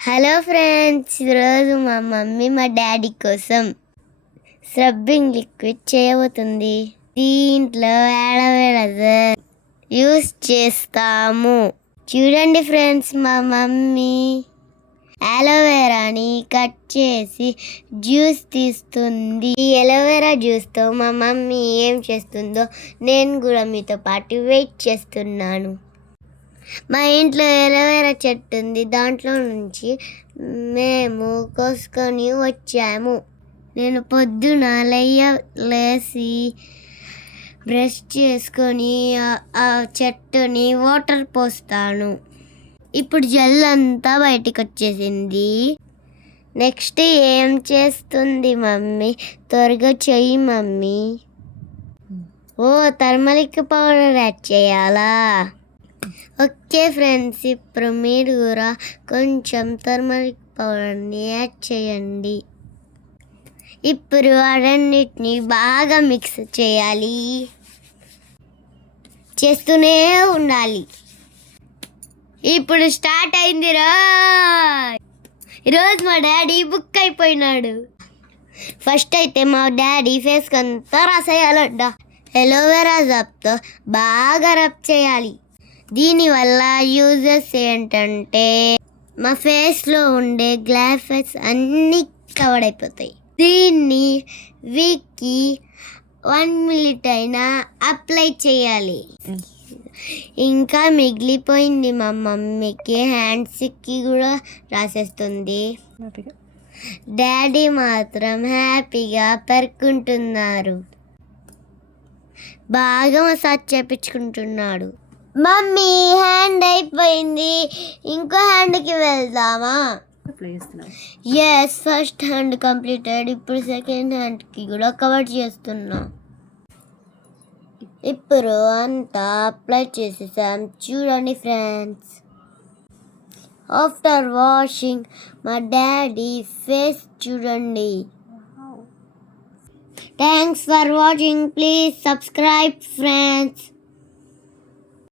Hello friends, ఈరోజు మా mummy మా డాడీ కోసం స్క్రబ్బింగ్ లిక్విడ్ చేయబోతుంది. దీంట్లో అలోవెరా యూస్ చేస్తాము. చూడండి ఫ్రెండ్స్, మా మమ్మీ అలోవెరాని కట్ చేసి జ్యూస్ తీస్తుంది. ఈ అలోవెరా జ్యూస్తో మా మమ్మీ ఏం చేస్తుందో నేను కూడా మీతో పాటు వెయిట్ చేస్తున్నాను. మా ఇంట్లో అలోవెరా చెట్టు ఉంది, దాంట్లో నుంచి మేము కోసుకొని వచ్చాము. నేను పొద్దున లేచి బ్రష్ చేసుకొని ఆ చెట్టుని వాటర్ పోస్తాను. ఇప్పుడు జెల్ అంతా బయటికి వచ్చేసింది. నెక్స్ట్ ఏం చేస్తుంది మమ్మీ? త్వరగా చెయ్యి మమ్మీ. ఓ, టర్మరిక్ పౌడర్ యాడ్ చేయాలా? ఓకే ఫ్రెండ్స్, ఇప్పుడు మీరు కూడా కొంచెం టర్మరిక్ పౌడర్ని యాడ్ చేయండి. ఇప్పుడు అన్నిటిని బాగా మిక్స్ చేయాలి, చేస్తూనే ఉండాలి. ఇప్పుడు స్టార్ట్ అయిందిరా. ఈరోజు మా డాడీ బుక్ అయిపోయినాడు. ఫస్ట్ అయితే మా డాడీ ఫేస్కి అంతా రాసేయాలంట. అలోవెరా జెల్తో బాగా రబ్ చేయాలి. దీనివల్ల యూజెస్ ఏంటంటే మా ఫేస్లో ఉండే గ్లాఫెస్ అన్నీ కవర్ అయిపోతాయి. దీన్ని వీక్కి 1 మినిట్ అయినా అప్లై చేయాలి. ఇంకా మిగిలిపోయింది మా మమ్మీకి హ్యాండ్స్కి కూడా రాసేస్తుంది. డాడీ మాత్రం హ్యాపీగా పరుకుంటున్నారు, బాగా మసాజ్ చేపించుకుంటున్నాడు. మమ్మీ హ్యాండ్ అయిపోయింది, ఇంకో హ్యాండ్కి వెళ్దామా? Yes, first hand completed. ఇప్పుడు సెకండ్ హ్యాండ్కి కూడా కవర్ చేస్తున్నా. ఇప్పుడు అంతా అప్లై చేసేసాం. చూడండి ఫ్రెండ్స్, ఆఫ్టర్ వాషింగ్ మా డాడీ ఫేస్ చూడండి. Thanks for watching. Please subscribe friends.